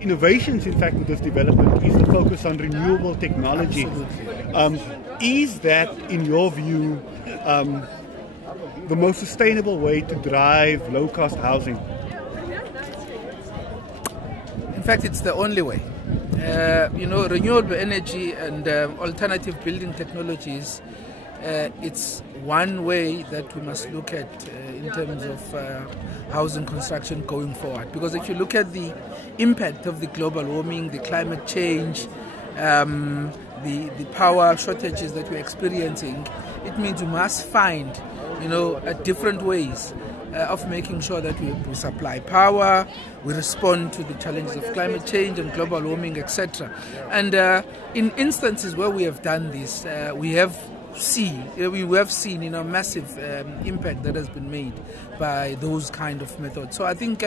innovations, in fact, with this development is the focus on renewable technology. Is that, in your view, the most sustainable way to drive low-cost housing? In fact, it's the only way. Renewable energy and alternative building technologies, it's one way that we must look at in terms of housing construction going forward. Because if you look at the impact of the global warming, the climate change, the power shortages that we're experiencing, it means we must find, different ways of making sure that we supply power, we respond to the challenges of climate change and global warming, etc. And in instances where we have done this, we have seen massive impact that has been made by those kind of methods. So I think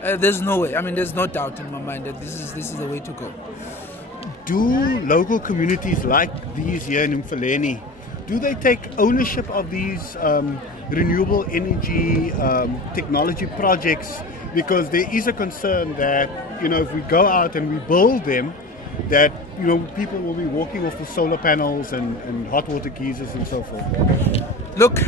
there's no way. There's no doubt in my mind that this is the way to go. Do local communities like these here in Mfuleni, do they take ownership of these renewable energy technology projects? Because there is a concern that, if we go out and we build them, that, people will be walking off the solar panels and hot water geysers and so forth. Look,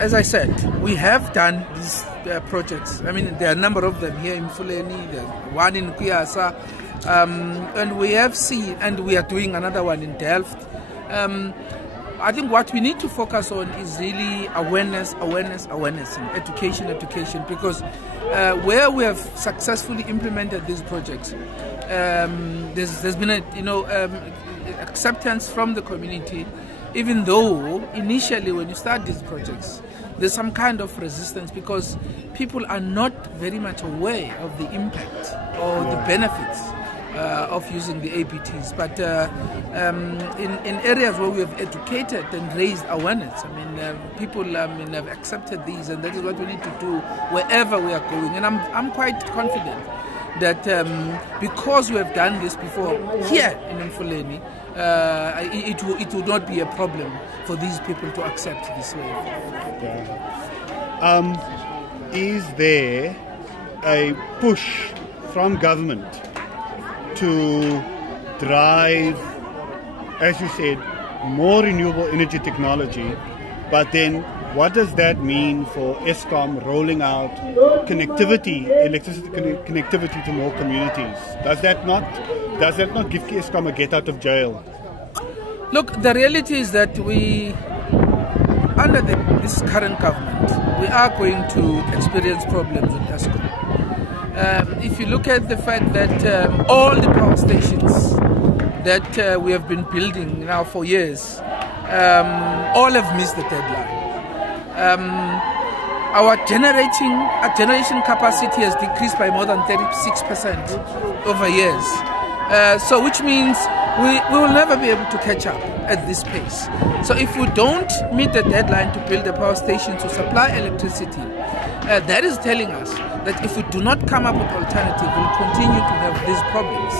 as I said, we have done these projects. There are a number of them here in Mfuleni, there's one in Kuyasa, and we have seen, and we are doing another one in Delft. I think what we need to focus on is really awareness, and education, because where we have successfully implemented these projects, there's been acceptance from the community, even though initially when you start these projects, there's some kind of resistance because people are not very much aware of the impact or the benefits of using the APTs, but in areas where we have educated and raised awareness, people have accepted these, and that is what we need to do wherever we are going. And I'm quite confident that because we have done this before here in Mfuleni, it would not be a problem for these people to accept this way. Is there a push from government to drive, as you said, more renewable energy technology, but then what does that mean for Eskom rolling out connectivity, electricity connectivity to more communities? Does that not give Eskom a get out of jail? Look, the reality is that under this current government, we are going to experience problems with Eskom. If you look at the fact that all the power stations that we have been building now for years, all have missed the deadline. Our generation capacity has decreased by more than 36% over years. So which means we will never be able to catch up at this pace. So if we don't meet the deadline to build a power station to supply electricity, that is telling us that if we do not come up with alternative, we'll continue to have these problems.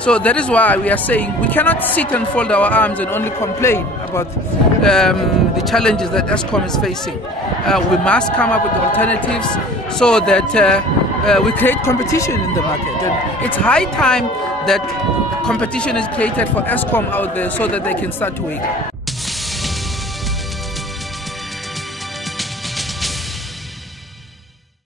So that is why we are saying we cannot sit and fold our arms and only complain about the challenges that Eskom is facing. We must come up with alternatives so that we create competition in the market. And it's high time that competition is created for Eskom out there so that they can start to wake up.